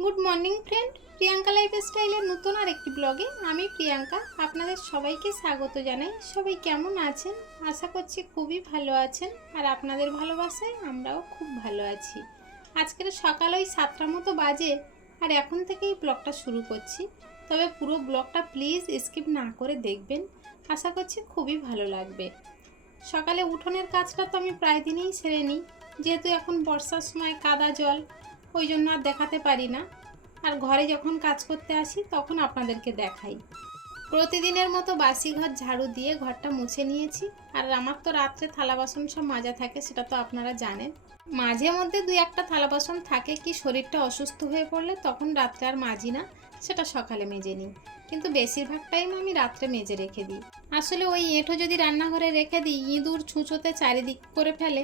Good morning friend Priyanka life স্টাইলের নতুন আর একটি ব্লগে আমি প্রিয়াঙ্কা আপনাদের সবাইকে স্বাগত জানাই। সবাই কেমন আছেন? আশা করছি খুবই ভালো আছেন আর আপনাদের ভালোবাসায় আমরাও খুব ভালো আছি। আজকের সকাল ওই সাতটা মতো বাজে আর এখন থেকেই ব্লগটা শুরু করছি। তবে পুরো ব্লগটা প্লিজ স্কিপ না করে দেখবেন। আশা করছি খুবই ভালো লাগবে। সকালে উঠোনের কাজটা তো আমি প্রায় দিনেই সেরে নিই। যেহেতু এখন বর্ষার সময় কাদা জল ওই জন্য আর দেখাতে পারি না। আর ঘরে যখন কাজ করতে আসি, তখন আপনাদেরকে দেখাই। প্রতিদিনের মতো বাসি ঘর ঝাড়ু দিয়ে ঘরটা মুছে নিয়েছি। আর আমার তো রাত্রে থালা বাসন সব মাজা থাকে, সেটা তো আপনারা জানেন। মাঝে মধ্যে দুই একটা থালা বাসন থাকে কি শরীরটা অসুস্থ হয়ে পড়লে তখন রাত্রে আর মাজি না, সেটা সকালে মেজে নিই। কিন্তু বেশিরভাগ টাইম আমি রাত্রে মেজে রেখে দিই। আসলে ওই এঁঠো যদি রান্নাঘরে রেখে দিই, ইঁদুর ছুঁচোতে চারিদিক করে ফেলে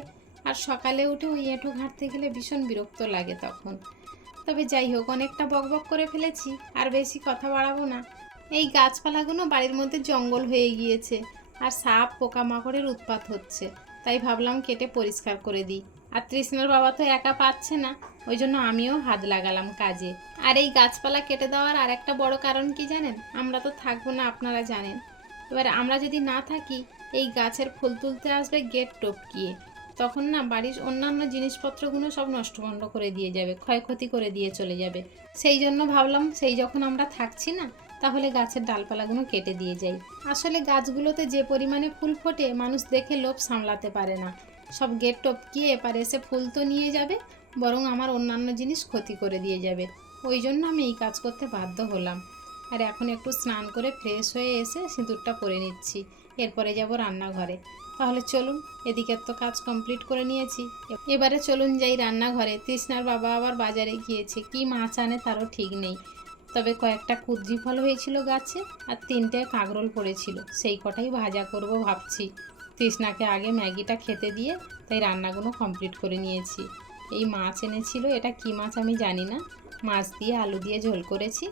আর সকালে উঠে ওই এঁঠো ঘাঁটতে গেলে ভীষণ বিরক্ত লাগে তখন। তবে যাই হোক, অনেকটা বকবক করে ফেলেছি, আর বেশি কথা বাড়াবো না। এই গাছপালাগুলো বাড়ির মধ্যে জঙ্গল হয়ে গিয়েছে, আর সাপ পোকামাকড়ের উৎপাত হচ্ছে। তাই ভাবলাম কেটে পরিষ্কার করে দিই। আর তৃষ্ণার বাবা তো একা পাচ্ছে না, ওই জন্য আমিও হাত লাগালাম কাজে। আর এই গাছপালা কেটে দেওয়ার আর একটা বড় কারণ কি জানেন? আমরা তো থাকব না, আপনারা জানেন। এবার আমরা যদি না থাকি, এই গাছের ফুল তুলতে আসবে গেট টপকিয়ে। তখন না বাড়ির অন্যান্য জিনিসপত্রগুলো সব নষ্টভণ্ড করে দিয়ে যাবে, ক্ষয়ক্ষতি করে দিয়ে চলে যাবে। সেই জন্য ভাবলাম, সেই যখন আমরা থাকছি না, তাহলে গাছের ডালপালাগুলো কেটে দিয়ে যাই। আসলে গাছগুলোতে যে পরিমাণে ফুল ফোটে, মানুষ দেখে লোভ সামলাতে পারে না। সব গেট টপকিয়ে এপারে এসে ফুল তো নিয়ে যাবে, বরং আমার অন্যান্য জিনিস ক্ষতি করে দিয়ে যাবে। ওই জন্য আমি এই কাজ করতে বাধ্য হলাম। আর এখন একটু স্নান করে ফ্রেশ হয়ে এসে সিঁদুরটা পরে নিচ্ছি। এরপরে যাব রান্নাঘরে। তাহলে চলুন, এদিকের তো কাজ কমপ্লিট করে নিয়েছি। এবারে চলুন যাই রান্নাঘরে। তৃষ্ণার বাবা আবার বাজারে গিয়েছে। কি মাছ আনে তারও ঠিক নেই। তবে কয়েকটা কুদ্রি ফল হয়েছিল গাছে আর তিনটে কাঁকরোল পড়েছিল। সেই কটাই ভাজা করব ভাবছি। তৃষ্ণাকে আগে ম্যাগিটা খেতে দিয়ে তাই রান্নাগুলো কমপ্লিট করে নিয়েছি। এই মাছ এনেছিল, এটা কি মাছ আমি জানি না। মাছ দিয়ে আলু দিয়ে ঝোল করেছি।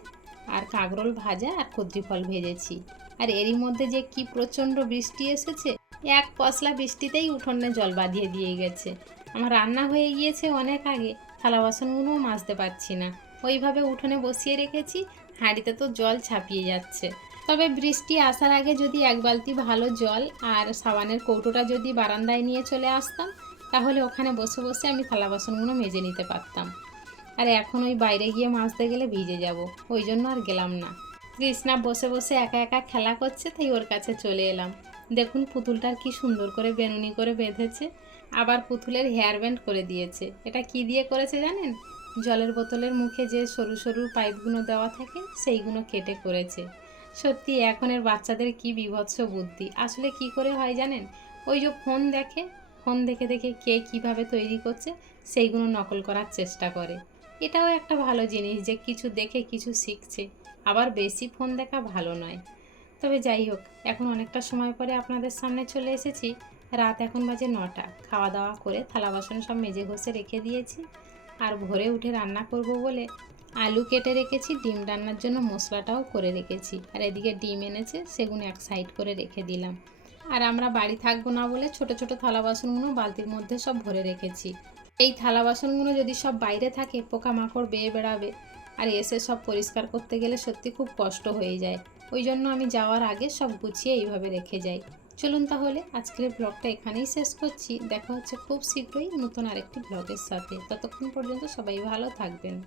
আর কাঁকরোল ভাজা আর কুদ্রি ফল ভেজেছি। আর এরই মধ্যে যে কি প্রচণ্ড বৃষ্টি এসেছে, এক পশলা বৃষ্টিতেই উঠোনে জল বাঁধিয়ে দিয়ে গেছে। আমার রান্না হয়ে গিয়েছে অনেক আগে, থালা বাসনগুলোও মাজতে পারছি না। ওইভাবে উঠোনে বসিয়ে রেখেছি, হাঁড়িতে তো জল ছাপিয়ে যাচ্ছে। তবে বৃষ্টি আসার আগে যদি এক বালতি ভালো জল আর সাবানের কৌটোটা যদি বারান্দায় নিয়ে চলে আসতাম, তাহলে ওখানে বসে বসে আমি থালা বাসনগুলো মেজে নিতে পারতাম। আর এখন ওই বাইরে গিয়ে মাছতে গেলে ভিজে যাব, ওই জন্য আর গেলাম না। কৃষ্ণা বসে বসে একা একা খেলা করছে, তাই ওর কাছে চলে এলাম। দেখুন পুতুলটার কি সুন্দর করে বেনুনি করে বেঁধেছে, আবার পুতুলের হেয়ার ব্যান্ড করে দিয়েছে। এটা কি দিয়ে করেছে জানেন? জলের বোতলের মুখে যে সরু সরু পাইপগুলো দেওয়া থাকে, সেইগুলো কেটে করেছে। সত্যি, এখনের বাচ্চাদের কি বিভৎস বুদ্ধি। আসলে কি করে হয় জানেন? ওই যে ফোন দেখে ফোন দেখে দেখে কে কীভাবে তৈরি করছে, সেইগুলো নকল করার চেষ্টা করে। এটাও একটা ভালো জিনিস যে কিছু দেখে কিছু শিখছে, আবার বেশি ফোন দেখা ভালো নয়। তবে যাই হোক, এখন অনেকটা সময় পরে আপনাদের সামনে চলে এসেছি। রাত এখন বাজে নটা। খাওয়া দাওয়া করে থালা বাসন সব মেজে ঘষে রেখে দিয়েছি। আর ভোরে উঠে রান্না করব বলে আলু কেটে রেখেছি, ডিম রান্নার জন্য মশলাটাও করে রেখেছি। আর এদিকে ডিম এনেছে সেগুলো এক সাইড করে রেখে দিলাম। আর আমরা বাড়ি থাকব না বলে ছোট ছোট থালা বাসনগুলো বালতির মধ্যে সব ভরে রেখেছি। এই থালা বাসনগুলো যদি সব বাইরে থাকে, পোকামাকড় বেয়ে বেড়াবে। আর এসে সব পরিষ্কার করতে গেলে সত্যি খুব কষ্ট হয়ে যায়। ওই জন্য আমি যাওয়ার আগে সব গুছিয়ে এইভাবে রেখে যাই। চলুন তাহলে আজকের ব্লগটা এখানেই শেষ করছি। দেখা হচ্ছে খুব শীঘ্রই নতুন আরেকটি ব্লগের সাথে। ততক্ষণ পর্যন্ত সবাই ভালো থাকবেন।